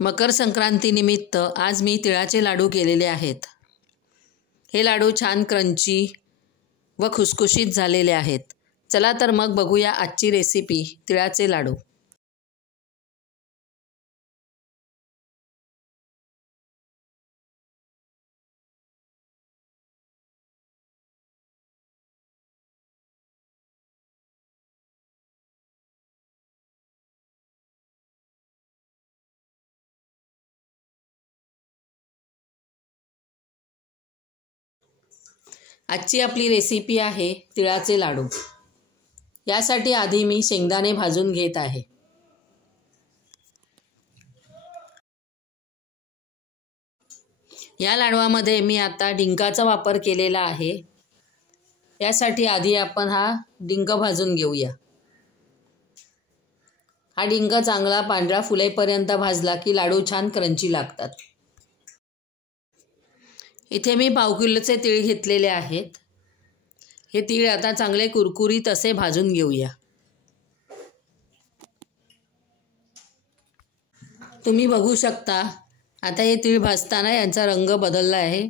मकर संक्रांतीनिमित्त आज मी तिळाचे लाडू केलेले आहेत। हे लाडू छान क्रंची व खुसखुशीत झालेले आहेत। चला तर मग बघूया आजची रेसिपी तिळाचे लाडू। आजची आपली रेसिपी आहे तिळाचे लाडू। यासाठी आधी मी शेंगदाणे भाजून घेत आहे। या लाडवामध्ये मी आता डिंकाचा वापर केलेला आहे। यासाठी आधी आपण हा डिंक भाजून घेऊया। हा डिंक चांगला पांढरा फुलेपर्यंत भाजला की लाडू छान क्रंची लागतात। इथे मी पाव किलोचे तीळ घेतलेले आहेत। हे तीळ आता चांगले कुरकुरीत असे भाजून घेऊया। तुम्ही बघू शकता आता हे तीळ भाजताना यांचा रंग बदलला आहे,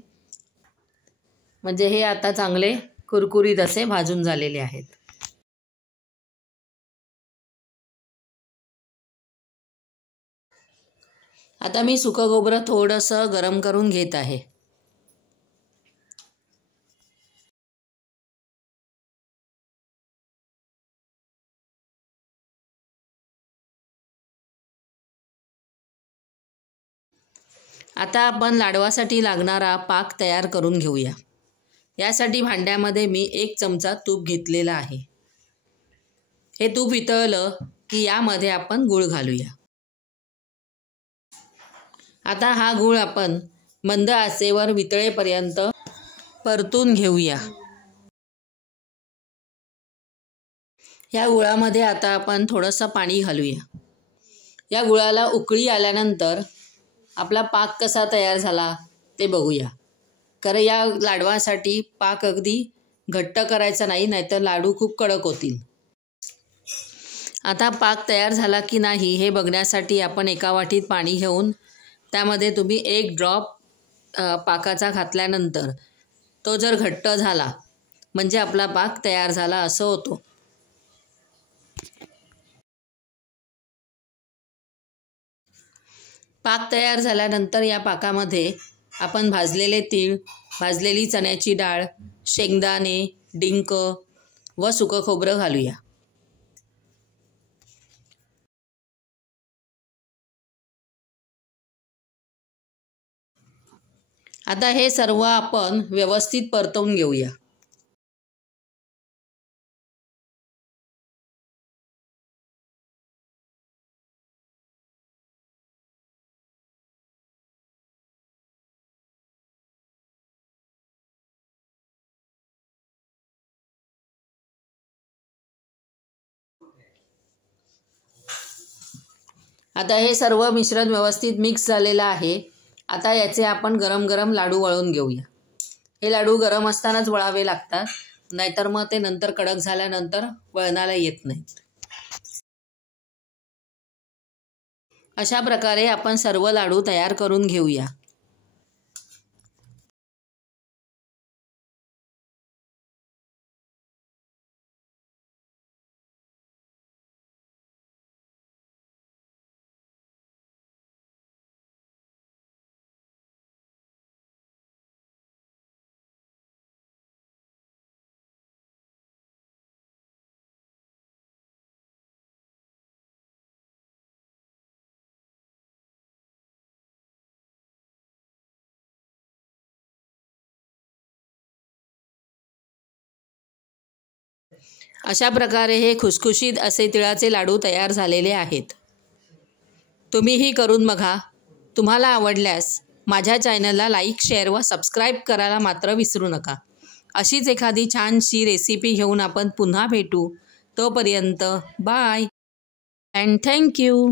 म्हणजे हे आता चांगले कुरकुरीत असे भाजून झालेले आहेत। आता मी सुकं खोबरं थोडंसं गरम करून घेत आहे। आता आपण लाडवासाठी लागणारा पाक तयार करून घेऊया। यासाठी भांड्यामध्ये मी 1 चमचा तूप घेतलेला आहे। हे तूप वितळलं की यामध्ये आपण गूळ घालूया। आता हा गूळ आपण मंद आचेवर वितळेपर्यंत परतून घेऊया। या गुळामध्ये आता आपण थोडंसं पाणी घालूया। या गुळाला उकळी आल्यानंतर आपला पाक कसा तयार झाला ते बघूया। कारण या लाडवासाठी पाक अगदी घट्ट करायचा नाही, नाहीतर लाडू खूप कडक होतील। आता पाक तयार झाला की नाही हे बघण्यासाठी आपण एका वाटीत पाणी घेऊन त्यामध्ये तुम्ही 1 ड्रॉप पाकाचा घातल्यानंतर तो जर घट्ट झाला म्हणजे आपला पाक तयार झाला असं होतो। पाक तयार झाल्यानंतर या पाकामध्ये आपण भाजलेले तीळ, भाजलेली चण्याची डाळ, शेंगदाणे, डिंक व सुकं खोबरं घालूया। आता हे सर्व आपण व्यवस्थित परतवून घेऊया। आता हे सर्व मिश्रण व्यवस्थित मिक्स झालेलं आहे। आता याचे आपण गरम गरम लाडू वळून घेऊया। हे लाडू गरम असतानाच वळावे लागतात, नाहीतर मग ते नंतर कडक झाल्यानंतर वळणाला येत नाहीत। अशा प्रकारे आपण सर्व लाडू तयार करून घेऊया। अशा प्रकारे हे खुसखुशीत असे तिळाचे लाडू तयार झालेले आहेत। तुम्हीही करून बघा। तुम्हाला आवडल्यास माझ्या चॅनलला लाईक, शेअर व सबस्क्राईब करायला मात्र विसरू नका। अशीच एखादी छानशी रेसिपी घेऊन आपण पुन्हा भेटू। तोपर्यंत बाय अँड थँक यू।